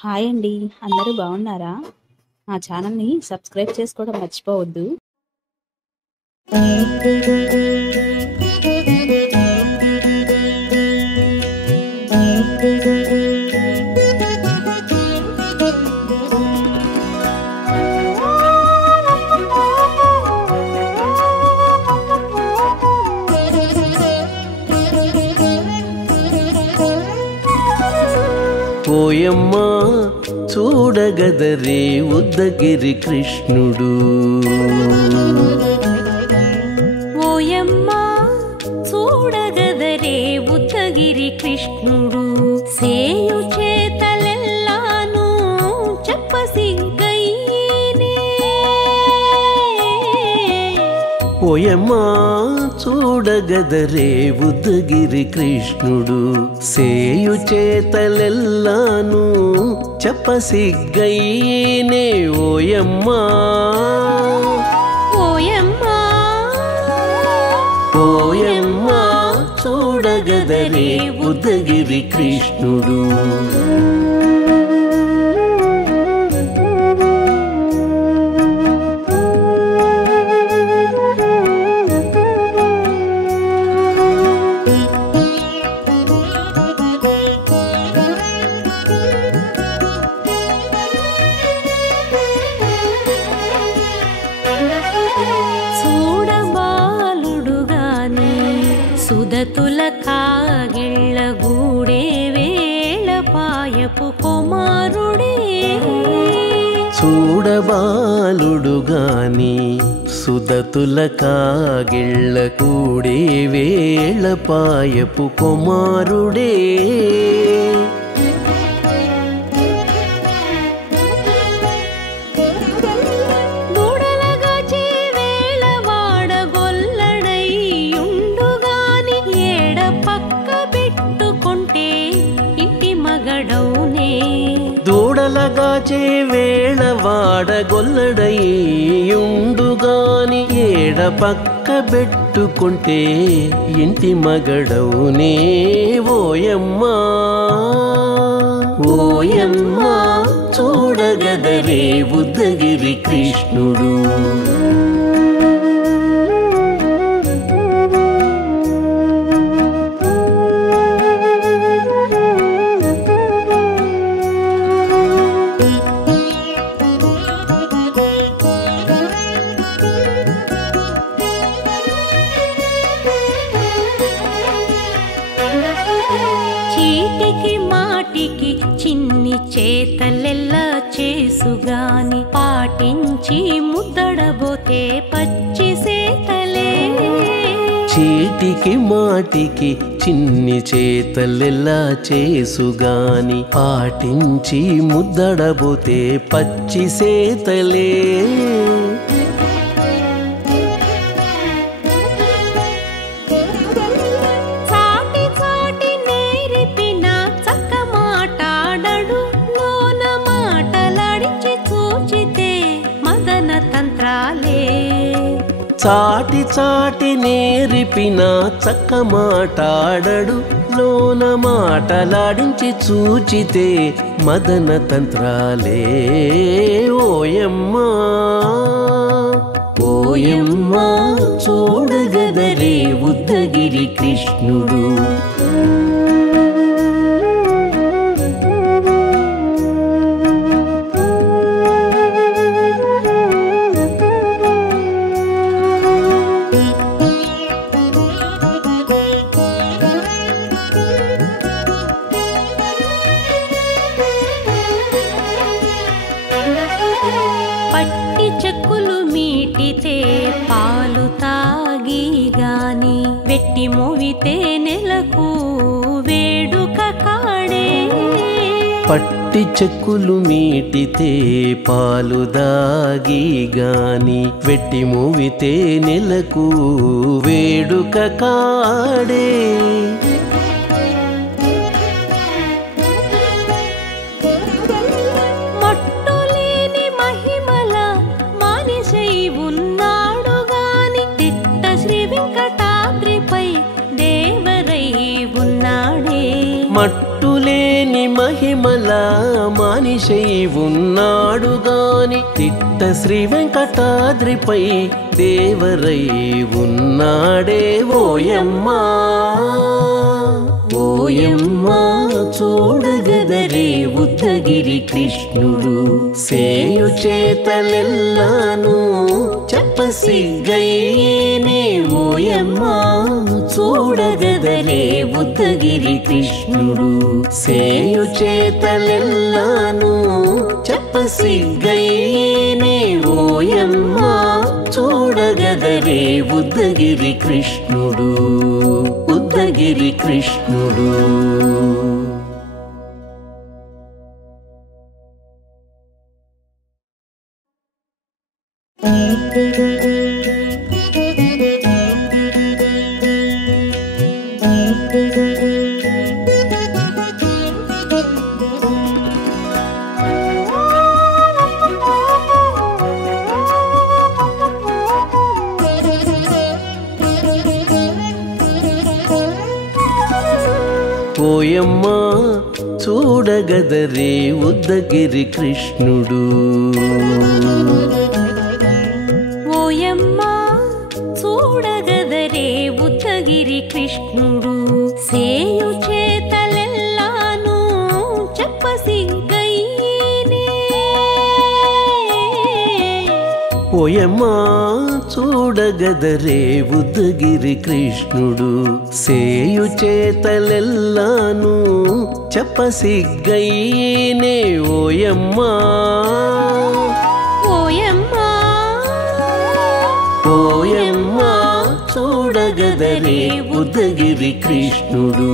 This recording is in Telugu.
హాయ్ అండి. అందరూ బాగున్నారా? మా ఛానల్‌ని సబ్స్క్రైబ్ చేసుకోవడం మర్చిపోవద్దు. ఓయమ్మా చూడగదరే ఉద్దగిరి కృష్ణుడు. ఓయమ్మా చూడగదరే ఉద్దగిరి కృష్ణుడు. సేయు చేతలెల్లాను చెప్పసిగ్గయ్యేనే. ఓయమ్మా చూడగదరే ఉద్దగిరి కృష్ణుడు. సేయు చేతలెల్లాను చెప్పసిగ్గయ్యేనే. ఓయమ్మా ఓయమ్మా ఓయమ్మా చూడగదరే ఉద్దగిరి కృష్ణుడు. చూడబాలుడుగాని సుదతుల కాగిళ్ళ గూడే వేళ పాయపు కుమారుడే. చూడబాలుడుగాని సుదతుల కాగిళ్ళ కూడే వేళ పాయపు కుమారుడే. దూడలగాచే వేళ వాడగొల్లడయ్యుండుగాని ఏడ పక్క పెట్టుకుంటే ఇంటి మగడౌనే. దూడలగాచే వేళ వాడగొల్లడయ్యుండుగాని ఏడ పక్క పెట్టుకుంటే ఇంటి మగడవునే. ఓయమ్మా ఓయమ్మా చూడగదరే ఉద్దగిరి కృష్ణుడు. చీటికి మాటికి చిన్ని చేతలెల్లా చేసుగాని పాటించి ముద్దడబోతే పచ్చి సేతలే. చీటికి మాటికి చిన్ని చేతలెల్లా చేసుగాని పాటించి ముద్దడబోతే పచ్చి సేతలే. చాటి చాటి నేరిపిన చక్క మాటాడడు లోన మాటలాడించి చూచితే మదన తంత్రాలే. చాటి చాటి నేరిపిన చక్క మాటాడడు లోన మాటలాడించి చూచితే మదన తంత్రాలే. ఓయమ్మా ఓయమ్మా చూడగదరే ఉద్దగిరి కృష్ణుడు. పట్టి చెక్కులు మీటితే పాలు తాగి గాని వెట్టి మోవితే నెలకు వేడుక కాడే. పట్టి చెక్కులు మీటితే పాలు దాగి గాని వెట్టి మూవితే నెలకు వేడుక కాడే. మట్టులేని మహిమల మానిసై ఉన్నాడు గాని తిట్ట శ్రీ వెంకటాద్రిపై దేవరై ఉన్నాడే. మట్టులేని మహిమ మహిమల మానిషై ఉన్నాడు గాని తిట్ట శ్రీ వెంకటాద్రిపై దేవరై ఉన్నాడే ఓయమ్మా ఓయమ్మా చూడగదరే ఉద్దగిరి కృష్ణుడు సేయు చేతలెల్లాను చెప్పసిగ్గయ్యేనే ఓయమ్మా చూడగదరే ఉద్దగిరి కృష్ణుడు సేయు చేతలెల్లాను చెప్పసిగ్గయ్యేనే ఓయమ్మా చూడగదరే ఉద్దగిరి కృష్ణుడు ఉద్దగిరి కృష్ణుడు. ఓయమ్మా చూడగదరే ఉద్దగిరి కృష్ణుడు ఓయమ్మా చూడగదరే ఉద్దగిరి కృష్ణుడు సేయు చేతలెల్లాను చెప్పసిగ్గయ్యేనే ఓయమ్మా చూడగదరే ఉద్దగిరి కృష్ణుడు సేయు చేతలెల్లాను చెప్పసిగ్గయ్యేనే ఓయమ్మా ఓయమ్మా ఓయమ్మా చూడగదరే ఉద్దగిరి కృష్ణుడు.